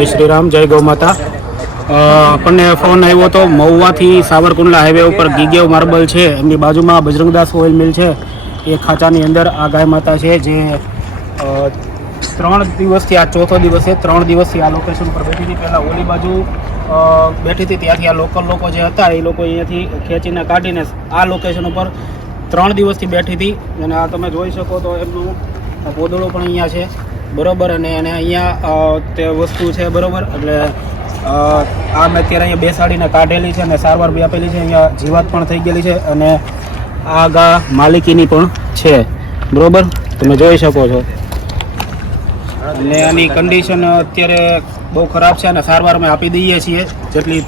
જય શ્રી રામ, જય ગૌ માતા. આપણને ફોન આવ્યો હતો મહુવાથી સાવરકુંડલા હાઈવે ઉપર ગીગેવ માર્બલ છે, એમની બાજુમાં બજરંગદાસ ઓઇલ મિલ છે. એ ખાંચાની અંદર આ ગાય માતા છે જે 3 દિવસથી, આ ચોથો દિવસ છે, 3 દિવસથી આ લોકેશન ઉપર બેઠી હતી. પહેલાં ઓલી બાજુ બેઠી હતી, ત્યાંથી આ લોકલ લોકો જે હતા એ લોકો અહીંયાથી ખેંચીને કાઢીને આ લોકેશન ઉપર 3 દિવસથી બેઠી હતી. અને આ તમે જોઈ શકો તો એમનું પોદળો પણ અહીંયા છે, બરાબર. અને એને અહીંયા તે વસ્તુ છે, બરાબર. એટલે આ મેં અત્યારે અહીંયા બેસાડીને કાઢેલી છે અને સારવાર બી આપેલી છે. અહીંયા જીવાત પણ થઈ ગયેલી છે અને આ ગા માલિકીની પણ છે, બરાબર. તમે જોઈ શકો છો. અને આની કન્ડિશન અત્યારે બહુ ખરાબ છે અને સારવાર અમે આપી દઈએ છીએ જેટલી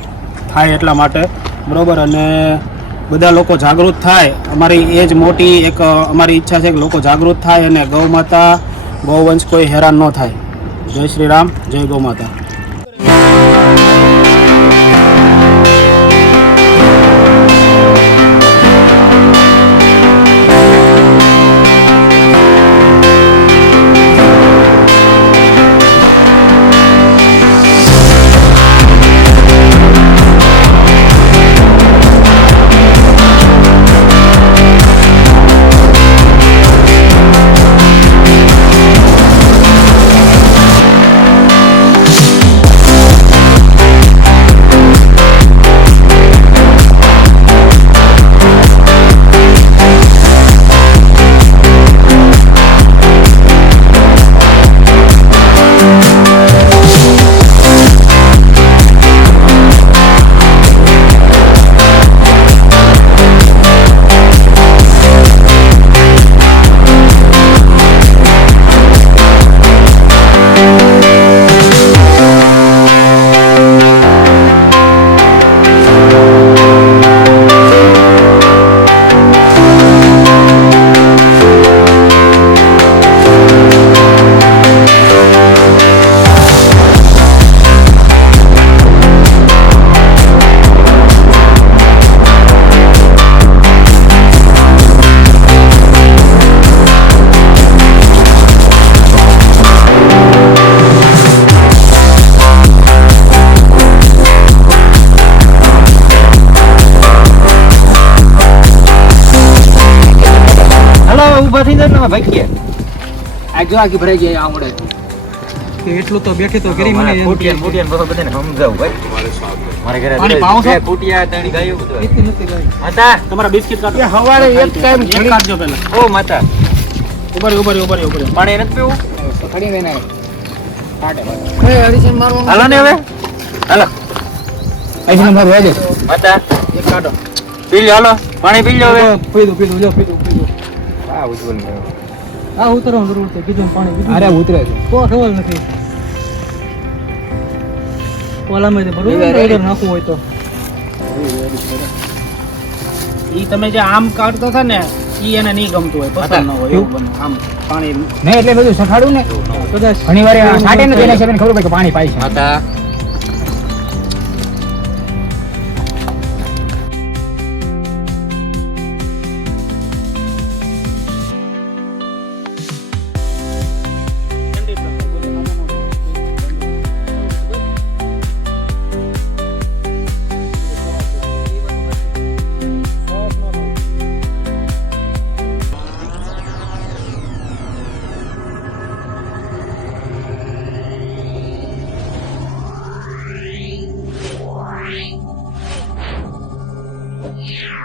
થાય એટલા માટે, બરાબર. અને બધા લોકો જાગૃત થાય, અમારી એ જ મોટી એક અમારી ઈચ્છા છે કે લોકો જાગૃત થાય અને ગૌ માતા, ગૌવંશ કોઈ હેરાન ન થાય. જય શ્રી રામ, જય ગૌ માતા. જો આખી ભરાઈ જાય આવડે એટલું તો બેઠી તો કરી મને ફૂટિયા બધાને સમજાવું ભાઈ. મારે ઘરે ફૂટિયા તણી ગાયો બધું નથી ગાય. માતા તમારા બિસ્કિટ કાઢો. હવારે એક ટાઈમ એક કાઢજો પહેલા. ઓ માતા ઉભરી પાણી નથી પીવું. ખડી વેના કાટે એ હરીશન મારવાનું. હાલો ને હવે હાલો આઈસન માર વાજે માતા એક કાઢો. પી લો. હાલો પાણી પી લો હવે. પીધું હા ઉજવલ આ ઉતરવાનું જરૂર છે. કીધું પાણી પીધું. અરે ઉતરે છે તો ખબર નથી ઓલામાં જે બરોબર નાખવું હોય તો ઈ તમે જે આમ કાઢતો હતા ને ઈ એને નહીં ગમતું હોય, પસંદ ન હોય એવું બને. આમ પાણી નહીં એટલે બધું સખાડું ને કદાચ ઘણી વાર છાંટે ને તેને ખબર પડે કે પાણી પાય છે. માતા Yeah.